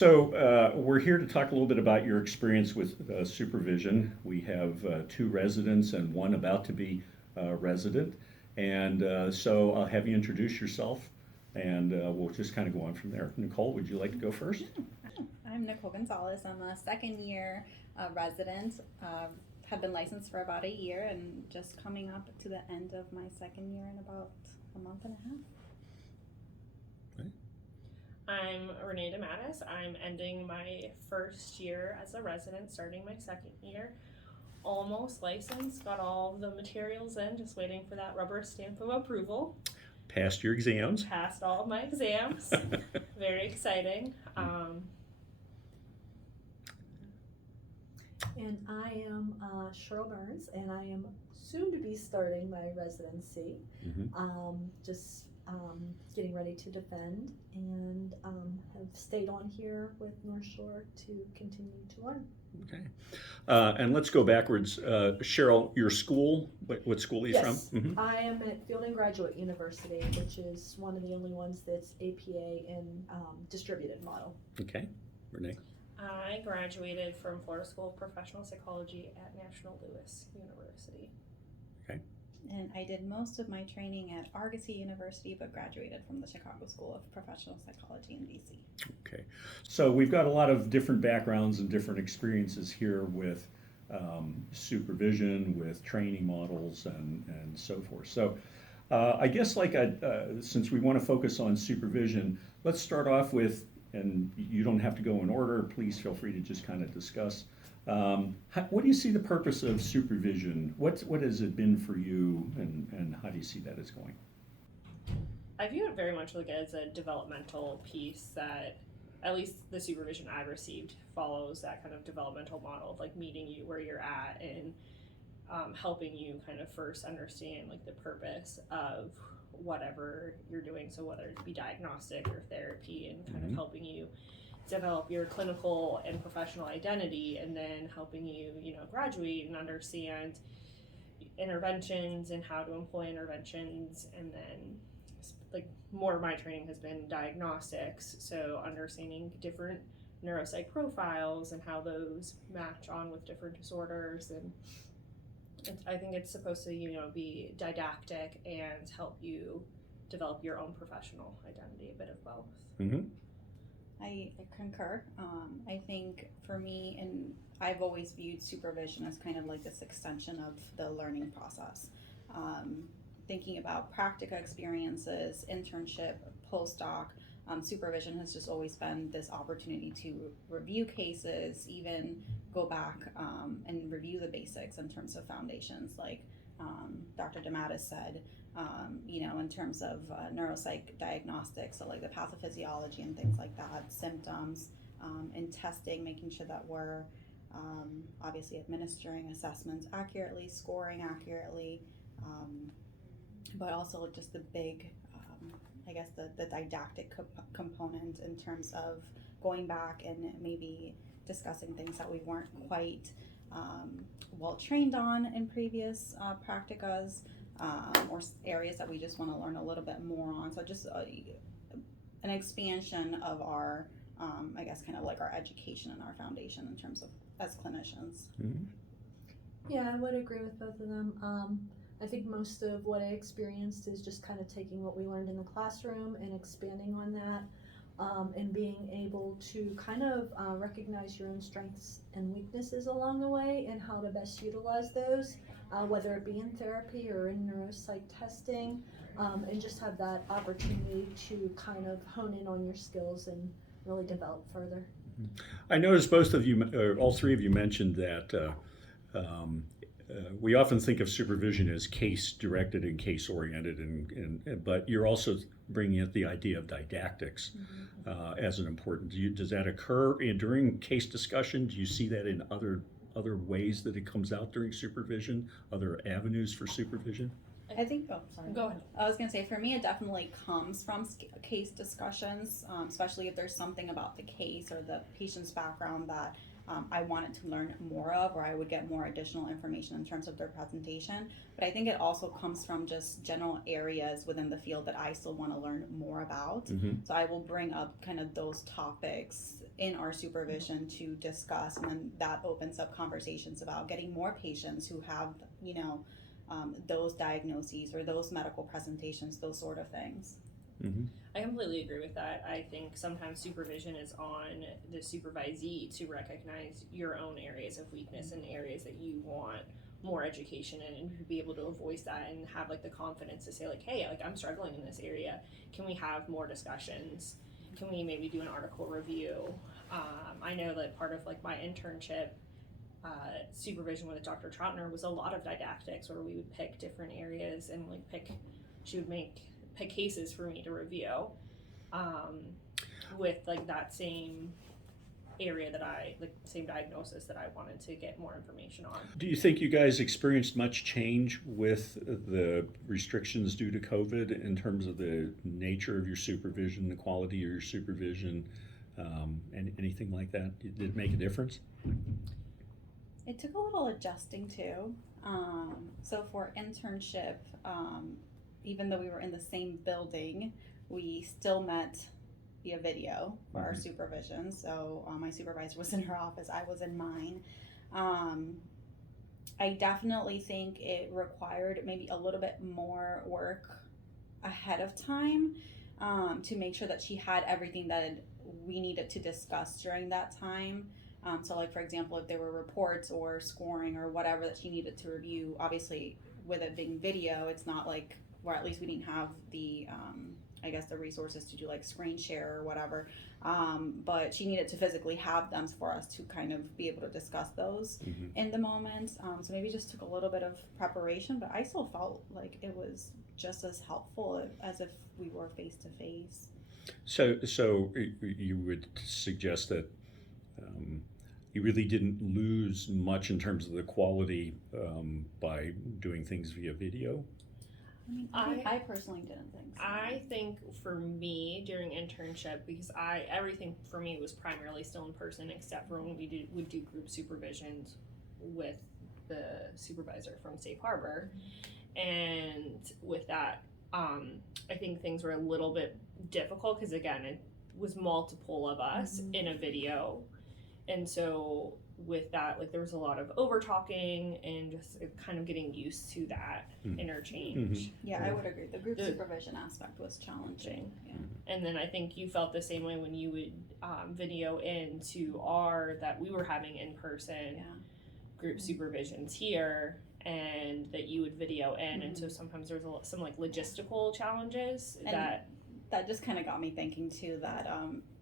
So we're here to talk a little bit about your experience with supervision. We have two residents and one about to be resident. And so I'll have you introduce yourself and we'll just kind of go on from there. Nicole, would you like to go first? I'm Nicole Gonzalez. I'm a second year resident. Have been licensed for about a year and just coming up to the end of my second year in about a month and a half. I'm Renee DeMattis. I'm ending my first year as a resident, starting my second year. Almost licensed, got all the materials in, just waiting for that rubber stamp of approval. Passed your exams. Passed all of my exams. Very exciting. And I am Cheryl Burns, and I am soon to be starting my residency. Just getting ready to defend, and have stayed on here with North Shore to continue to learn. Okay. And let's go backwards. Cheryl, your school, what school are you Yes, from? I am at Fielding Graduate University, which is one of the only ones that's APA and distributed model. Okay. Renee? I graduated from Florida School of Professional Psychology at National Louis University. Okay. And I did most of my training at Argosy University, but graduated from the Chicago School of Professional Psychology in DC. Okay. So we've got a lot of different backgrounds and different experiences here with supervision, with training models, and so forth. So I guess since we want to focus on supervision, let's start off with, and you don't have to go in order, please feel free to just kind of discuss. What do you see the purpose of supervision? What has it been for you, and how do you see that as going? I view it very much as a developmental piece that, at least the supervision I've received, follows that kind of developmental model of meeting you where you're at and helping you kind of first understand the purpose of whatever you're doing. So whether it be diagnostic or therapy, and kind of helping you develop your clinical and professional identity, and then helping you, graduate and understand interventions and how to employ interventions. And then more of my training has been diagnostics, so understanding different neuropsych profiles and how those match on with different disorders. And I think it's supposed to, be didactic and help you develop your own professional identity, a bit of both. Mm-hmm. I concur. I think for me, and I've always viewed supervision as kind of like this extension of the learning process. Thinking about practica experiences, internship, postdoc, supervision has just always been this opportunity to review cases, even go back and review the basics in terms of foundations, like Dr. DeMattis said, in terms of neuropsych diagnostics, so the pathophysiology and things like that, symptoms, and testing, making sure that we're obviously administering assessments accurately, scoring accurately, but also just the big, the didactic component in terms of going back and maybe discussing things that we weren't quite well trained on in previous practicas, or areas that we just want to learn a little bit more on. So just an expansion of our, our education and our foundation in terms of as clinicians. Mm-hmm. Yeah, I would agree with both of them. I think most of what I experienced is just kind of taking what we learned in the classroom and expanding on that, and being able to kind of recognize your own strengths and weaknesses along the way and how to best utilize those, whether it be in therapy or in neuropsych testing, and just have that opportunity to kind of hone in on your skills and really develop further. I noticed both of you, or all three of you, mentioned that we often think of supervision as case-directed and case-oriented, but you're also bringing in the idea of didactics as an important. Does that occur during case discussion? Do you see that in other ways that it comes out during supervision, other avenues for supervision? I think, oh, sorry. Go ahead. I was going to say, for me, it definitely comes from case discussions, especially if there's something about the case or the patient's background that I wanted to learn more of, or I would get more additional information in terms of their presentation. But I think it also comes from just general areas within the field that I still want to learn more about. So I will bring up kind of those topics in our supervision to discuss, and then that opens up conversations about getting more patients who have, those diagnoses or those medical presentations, those sort of things. Mm-hmm. I completely agree with that. I think sometimes supervision is on the supervisee to recognize your own areas of weakness and areas that you want more education in, and to be able to voice that and have like the confidence to say like, hey, like I'm struggling in this area. Can we have more discussions? Can we maybe do an article review? I know that part of like my internship supervision with Dr. Troutner was a lot of didactics where we would pick different areas and like she would pick cases for me to review with like that same area that same diagnosis that I wanted to get more information on. Do you think you guys experienced much change with the restrictions due to COVID in terms of the nature of your supervision, the quality of your supervision, and anything like that? Did it make a difference? It took a little adjusting too. So for internship, even though we were in the same building, we still met via video for our supervision. So my supervisor was in her office, I was in mine. I definitely think it required maybe a little bit more work ahead of time to make sure that she had everything that we needed to discuss during that time. So like, for example, if there were reports or scoring or whatever that she needed to review, obviously with it being video, it's not like, or at least we didn't have the, I guess the resources to do like screen share or whatever, but she needed to physically have them for us to kind of be able to discuss those in the moment. So maybe it just took a little bit of preparation, but I still felt like it was just as helpful as if we were face to face. So you would suggest that you really didn't lose much in terms of the quality by doing things via video? I mean, I personally didn't think so. I think for me during internship, because everything for me was primarily still in person except for when we would do group supervisions with the supervisor from Safe Harbor, and with that, I think things were a little bit difficult because again, it was multiple of us in a video, and so with that, like there was a lot of over talking and just kind of getting used to that interchange. Yeah, I would agree. The group supervision aspect was challenging. Yeah. And then I think you felt the same way when you would video into that we were having in person group supervisions here, and that you would video in, and so sometimes there's some like logistical challenges and that just kind of got me thinking too that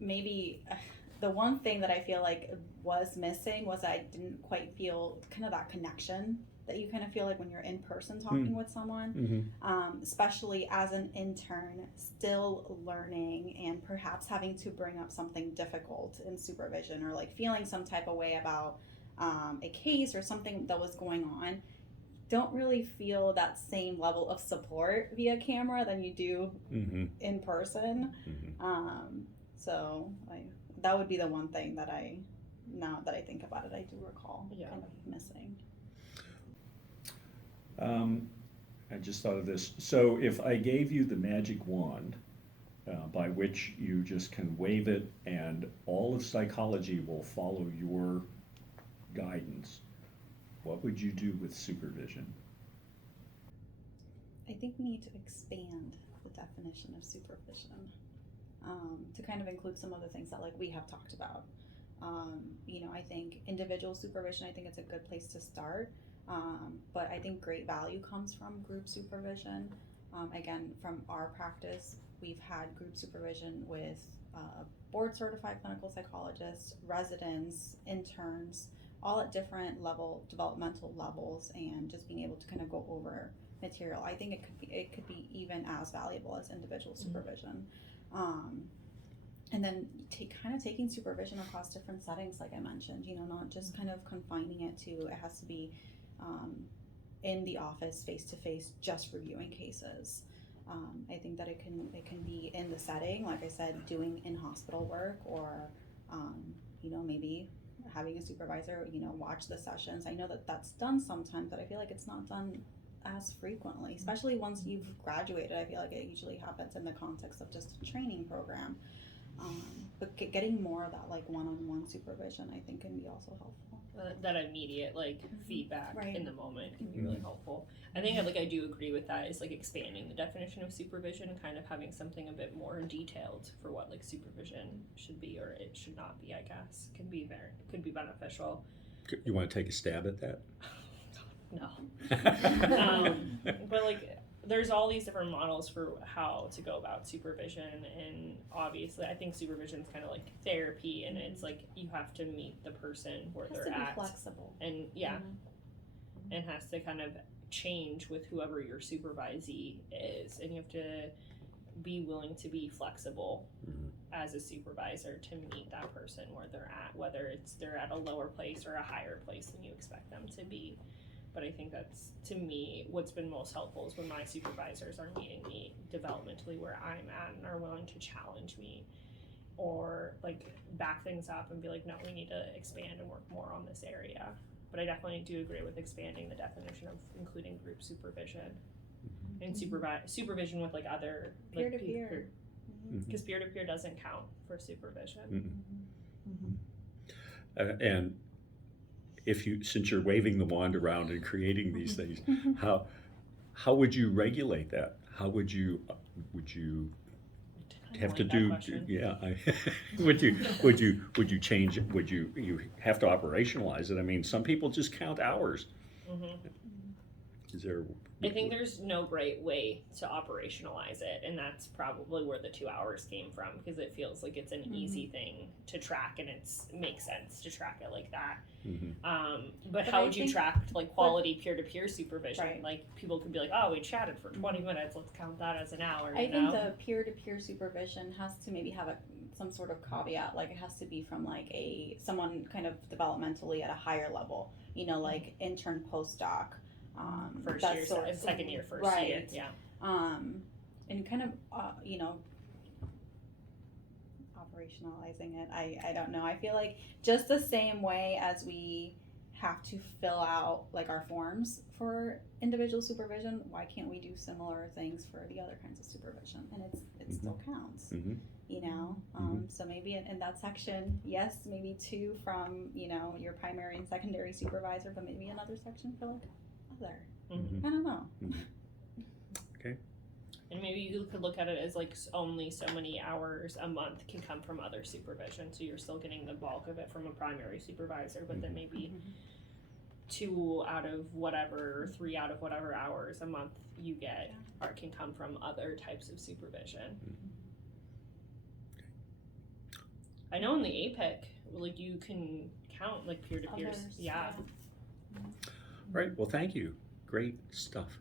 maybe the one thing that I feel like was missing was I didn't quite feel kind of that connection that you kind of feel like when you're in person talking with someone, especially as an intern, still learning and perhaps having to bring up something difficult in supervision or like feeling some type of way about a case or something that was going on. Don't really feel that same level of support via camera than you do in person. So that would be the one thing that now that I think about it, I do recall kind of missing. I just thought of this. So if I gave you the magic wand by which you just can wave it and all of psychology will follow your guidance, what would you do with supervision? I think we need to expand the definition of supervision to kind of include some of the things that like we have talked about. I think individual supervision, I think it's a good place to start, but I think great value comes from group supervision. Again, from our practice, we've had group supervision with board certified clinical psychologists, residents, interns, all at different developmental levels, and just being able to kind of go over material. I think it could be even as valuable as individual supervision. And then taking supervision across different settings, like I mentioned, not just kind of confining it to, it has to be in the office, face-to-face, just reviewing cases. I think that it can be in the setting, like I said, doing in-hospital work, or, maybe having a supervisor, watch the sessions. I know that that's done sometimes, but I feel like it's not done as frequently, especially once you've graduated. I feel like it usually happens in the context of just a training program. but getting more of that like one-on-one supervision, I think, can be also helpful. That immediate like feedback Right. in the moment can be really helpful. I think I do agree with that, is like expanding the definition of supervision and kind of having something a bit more detailed for what like supervision should be or it should not be, I guess, could be beneficial. You want to take a stab at that? No. But like there's all these different models for how to go about supervision, and obviously I think supervision is kind of like therapy, and it's like you have to meet the person where It has they're to be at, flexible. and and has to kind of change with whoever your supervisee is, and you have to be willing to be flexible as a supervisor to meet that person where they're at, whether it's they're at a lower place or a higher place than you expect them to be. But I think that's, to me, what's been most helpful is when my supervisors are meeting me developmentally where I'm at and are willing to challenge me or like back things up and be like, no, we need to expand and work more on this area. But I definitely do agree with expanding the definition of including group supervision and supervision with like other like Peer-to-peer. because peer-to-peer doesn't count for supervision. And if you, since you're waving the wand around and creating these things, how would you regulate that? How would you have to do? Yeah, would you change it? Would you have to operationalize it? I mean, some people just count hours. Is there? I think there's no great way to operationalize it, and that's probably where the 2 hours came from, because it feels like it's an easy thing to track, and it makes sense to track it like that. But how would you track like quality peer-to-peer supervision? Right. Like people could be like, oh, we chatted for 20 minutes, let's count that as an hour. I think the peer-to-peer supervision has to maybe have some sort of caveat, like it has to be from like someone kind of developmentally at a higher level, like intern, postdoc. First year, second year, first year, yeah. And kind of, operationalizing it, I don't know. I feel like just the same way as we have to fill out like our forms for individual supervision, why can't we do similar things for the other kinds of supervision? And it still counts, So maybe in that section, yes, maybe 2 from, your primary and secondary supervisor, but maybe another section for like other. I don't know. Okay. And maybe you could look at it as like only so many hours a month can come from other supervision, so you're still getting the bulk of it from a primary supervisor, but then maybe 2 out of whatever, 3 out of whatever hours a month you get can come from other types of supervision. I know in the APEC, like you can count like peer-to-peers. Others, Yeah. Right. Well, thank you. Great stuff.